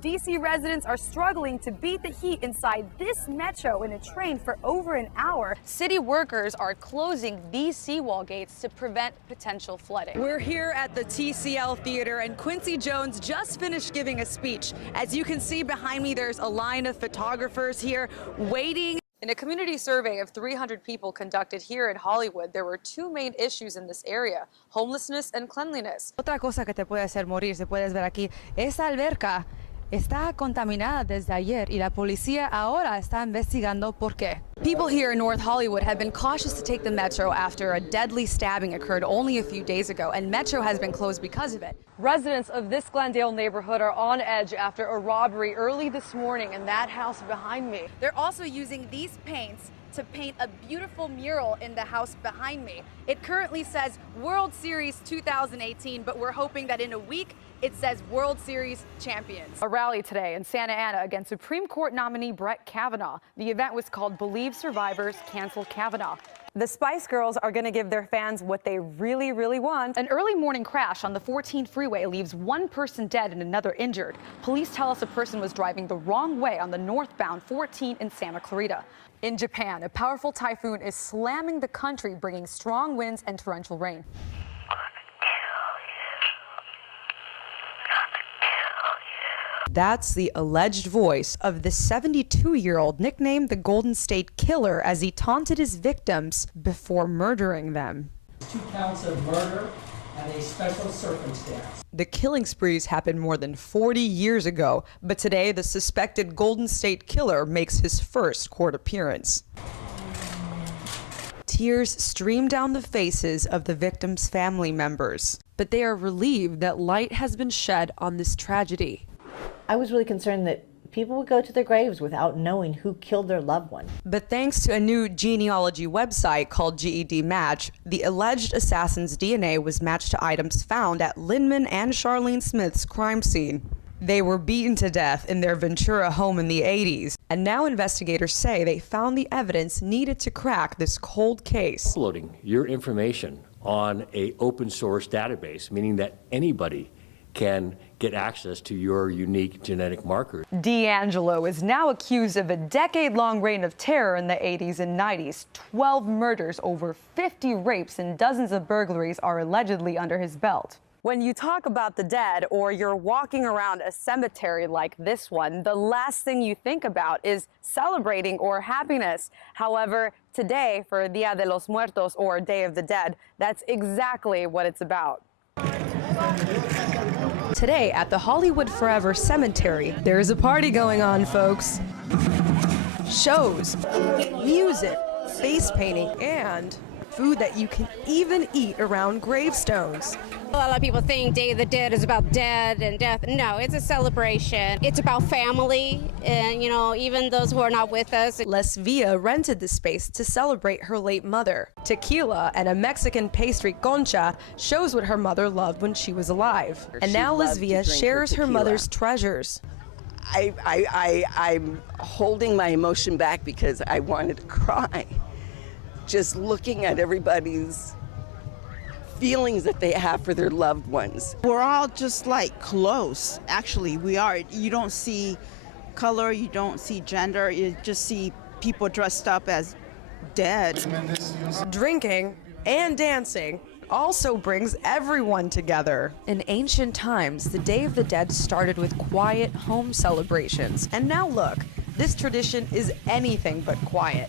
D.C. residents are struggling to beat the heat inside this metro in a train for over an hour. City workers are closing these seawall gates to prevent potential flooding. We're here at the TCL Theater, and Quincy Jones just finished giving a speech. As you can see behind me, there's a line of photographers here waiting. In a community survey of 300 people conducted here in Hollywood, there were two main issues in this area: homelessness and cleanliness. Otra cosa que te puede hacer morir, se puedes ver aquí, esa alberca está contaminada desde ayer y la policía ahora está investigando por qué. People here in North Hollywood have been cautious to take the metro after a deadly stabbing occurred only a few days ago, and Metro has been closed because of it. Residents of this Glendale neighborhood are on edge after a robbery early this morning in that house behind me. They're also using these paints to paint a beautiful mural in the house behind me. It currently says World Series 2018, but we're hoping that in a week it says World Series Champions. A rally today in Santa Ana against Supreme Court nominee Brett Kavanaugh. The event was called Believe Survivors, Cancel Kavanaugh. The Spice Girls are going to give their fans what they really, really want. An early morning crash on the 14 freeway leaves one person dead and another injured. Police tell us a person was driving the wrong way on the northbound 14 in Santa Clarita. In Japan, a powerful typhoon is slamming the country, bringing strong winds and torrential rain. That's the alleged voice of the 72-year-old nicknamed the Golden State Killer as he taunted his victims before murdering them. 2 counts of murder and a special circumstance. The killing sprees happened more than 40 years ago, but today the suspected Golden State Killer makes his first court appearance. Tears stream down the faces of the victims' family members, but they are relieved that light has been shed on this tragedy. I was really concerned that people would go to their graves without knowing who killed their loved one. But thanks to a new genealogy website called GED Match, the alleged assassin's DNA was matched to items found at Lindman and Charlene Smith's crime scene. They were beaten to death in their Ventura home in the 80s, and now investigators say they found the evidence needed to crack this cold case. Uploading your information on an open source database, meaning that anybody can get access to your unique genetic markers. D'Angelo is now accused of a decade-long reign of terror in the 80s and 90s. 12 murders, over 50 rapes, and dozens of burglaries are allegedly under his belt. When you talk about the dead or you're walking around a cemetery like this one, the last thing you think about is celebrating or happiness. However, today, for Dia de los Muertos, or Day of the Dead, that's exactly what it's about. Today at the Hollywood Forever Cemetery, there's a party going on, folks. Shows, music, face painting, and food that you can even eat around gravestones. A lot of people think Day of the Dead is about dead and death. No, it's a celebration. It's about family and, even those who are not with us. Lesvia rented the space to celebrate her late mother. Tequila and a Mexican pastry concha shows what her mother loved when she was alive. And now Lesvia shares her mother's treasures. I'm holding my emotion back because I wanted to cry. Just looking at everybody's feelings that they have for their loved ones. We're all just like close, actually. We are. You don't see color, you don't see gender, you just see people dressed up as dead. Drinking and dancing also brings everyone together. In ancient times, the Day of the Dead started with quiet home celebrations. And now look, this tradition is anything but quiet.